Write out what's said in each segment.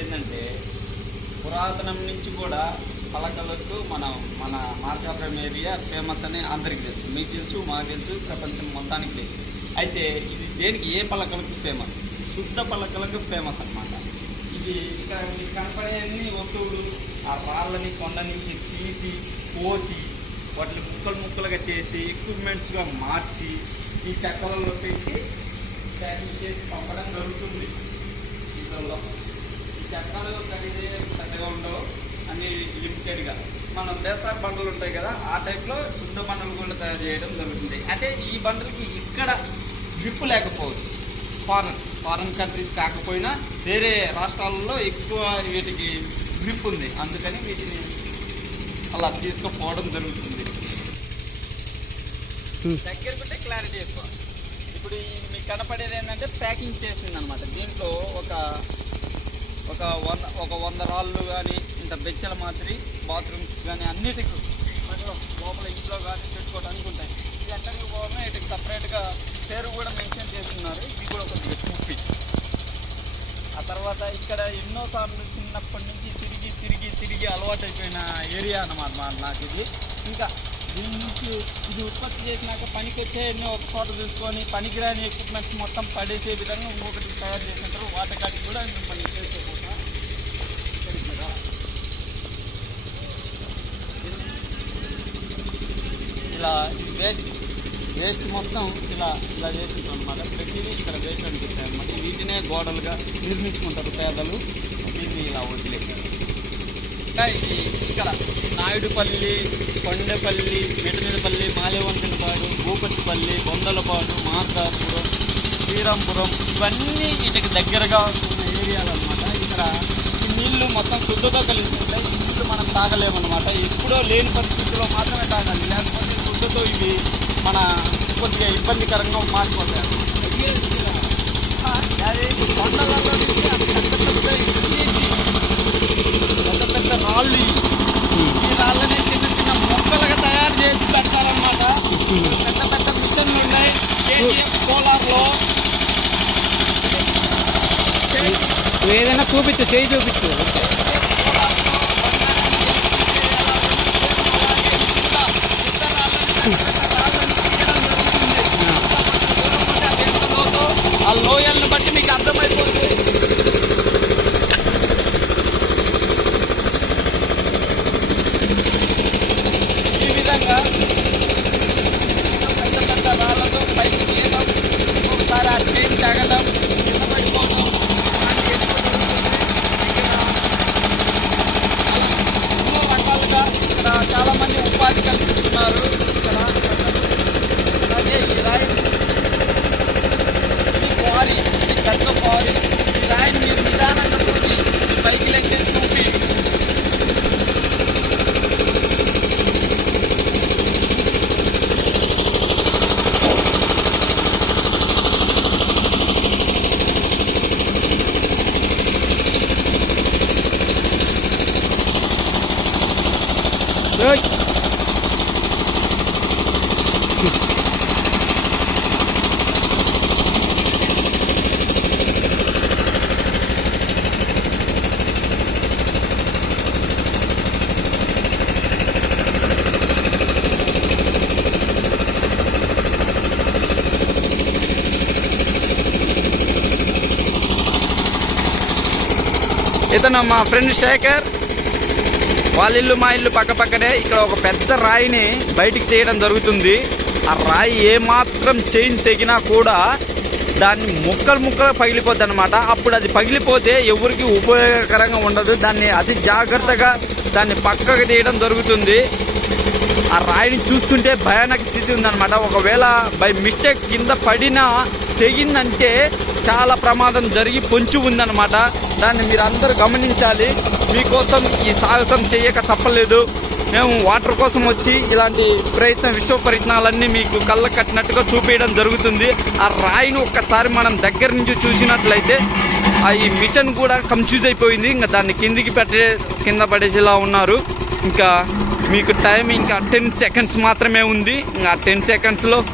ఏంటంటే పురాతనం నుంచి కూడా పలకలకు మన మన మార్కాపురం ఏరియా ఫేమస్ అని అందరికీ తెలుసు. మీకు తెలుసు మాకు తెలుసు ప్రపంచం మొత్తానికి తెలుసు. అయితే ఇది దేనికి ఏ పలకలకు ఫేమస్ శుద్ధ పలకలకు ఫేమస్ అన్నమాట. ఇది ఇక్కడ మీకు కనపడే అన్ని వస్తువులు ఆ రాళ్ళని కొండ నుంచి తీసి కోసి వాటిని ముక్కలు ముక్కలుగా చేసి ఎక్విప్మెంట్స్గా మార్చి ఈ చెక్కలలో పెట్టి ప్యాకింగ్ చేసి పంపడం జరుగుతుంది. ఇతరులో చక్రాలు ఖరీదే పెద్దగా ఉండవు. అన్ని లిమిటెడ్గా మనం బేసార్ బండలు ఉంటాయి కదా ఆ టైప్లో శుద్ధ బండలు కూడా తయారు చేయడం జరుగుతుంది. అంటే ఈ బండలకి ఇక్కడ గ్రిప్ లేకపోవచ్చు. ఫారెన్ ఫారెన్ కంట్రీస్ కాకపోయినా వేరే రాష్ట్రాలలో ఎక్కువ వీటికి గ్రిప్ ఉంది. అందుకని వీటిని అలా తీసుకుపోవడం జరుగుతుంది. దగ్గరకుంటే క్లారిటీ ఎక్కువ. ఇప్పుడు మీకు కనపడేది ఏంటంటే ప్యాకింగ్ చేసింది అనమాట దీంట్లో ఒక ఒక వంద ఒక వంద రాళ్ళు కానీ ఇంత బెచ్చల మాదిరి బాత్రూమ్స్ కానీ అన్నిటికీ లోపల ఇంట్లో కానీ పెట్టుకోవడానికి ఉంటాయి. ఇది ఎక్కడికి పోవడం వీటికి సపరేట్గా పేరు కూడా మెన్షన్ చేస్తున్నారు. ఇది కూడా ఒక చూపి ఆ తర్వాత ఇక్కడ ఎన్నోసార్లు చిన్నప్పటి నుంచి తిరిగి తిరిగి తిరిగి అలవాటు అయిపోయిన ఏరియా అన్నమాట నాకు ఇది. ఇంకా దీని నుంచి ఇది ఉత్పత్తి చేసినాక పనికి వచ్చే ఎన్నో ఒక చోట తీసుకొని పనికిరాని ఎక్విప్మెంట్స్ మొత్తం పడేసే విధంగా ఇంకొకటి తయారు చేసినారు వాటర్ కాడికి కూడా మిమ్మల్ని చేసే ఇలా వేస్ట్ వేస్ట్ మొత్తం ఇలా ఇలా చేసింటాం అనమాట ప్రతిదీ ఇక్కడ వేస్ట్ అనిపిస్తాయి అనమాట వీటినే గోడలుగా నిర్మించుకుంటారు పేదలు. దీన్ని ఇలా వదిలేస్తారు. ఇంకా ఇది ఇక్కడ నాయుడుపల్లి కొండపల్లి మెటనపల్లి మాలేవంతనపాడు భూపతిపల్లి బొందలపాడు మార్కాపురం శ్రీరాంపురం ఇవన్నీ వీటికి దగ్గరగా ఉన్న ఏరియాలు అనమాట ఇక్కడ ఈ నీళ్ళు మొత్తం శుద్ధతో కలిసి ఉంటాయి నీళ్ళు మనం తాగలేమన్నమాట. ఎప్పుడో లేని పరిస్థితుల్లో మాత్రమే తాగాలి. లేకపోతే శుద్ధతో ఇవి మన కొద్దిగా ఇబ్బందికరంగా మారిపోతాయి. కొండలలో నుంచి పెద్ద పెద్ద ఇటుకేసి పెద్ద పెద్ద రాళ్ళు ఈ రాళ్ళని చిన్న చిన్న మొక్కలుగా తయారు చేసి పెడతారనమాట పెద్ద పెద్ద మిషన్లు ఉన్నాయి కేటీఎం కోలార్లో నువ్వు ఏదైనా చూపించు చేయి చూపించు Oh yeah. ఏయ్. ఇతను మా ఫ్రెండ్ శేఖర్ వాళ్ళ ఇల్లు మా ఇల్లు పక్క పక్కనే ఇక్కడ ఒక పెద్ద రాయిని బయటికి తీయడం జరుగుతుంది. ఆ రాయి ఏమాత్రం చైన్ తెగినా కూడా దాన్ని ముక్కలు ముక్కలు పగిలిపోద్ది అనమాట అప్పుడు అది పగిలిపోతే ఎవరికి ఉపయోగకరంగా ఉండదు. దాన్ని అతి జాగ్రత్తగా దాన్ని పక్కకు తీయడం జరుగుతుంది. ఆ రాయిని చూస్తుంటే భయానక స్థితి ఉందన్నమాట. ఒకవేళ బై మిస్టేక్ కింద పడినా తెగిందంటే చాలా ప్రమాదం జరిగి పొంచి ఉందన్నమాట. దాన్ని మీరు అందరూ గమనించాలి. మీకోసం ఈ సాహసం చేయక తప్పలేదు. మేము వాటర్ కోసం వచ్చి ఇలాంటి ప్రయత్నం విశ్వ ప్రయత్నాలన్నీ మీకు కళ్ళ కట్టినట్టుగా చూపించడం జరుగుతుంది. ఆ రాయిని ఒక్కసారి మనం దగ్గర నుంచి చూసినట్లయితే ఆ ఈ మిషన్ కూడా కన్ఫ్యూజ్ అయిపోయింది. ఇంకా దాన్ని కిందికి పెట్టే కింద పడేసేలా ఉన్నారు. ఇంకా మీకు టైం ఇంకా టెన్ సెకండ్స్ మాత్రమే ఉంది. ఇంకా టెన్ సెకండ్స్లో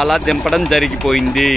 అలా దింపడం జరిగిపోయింది.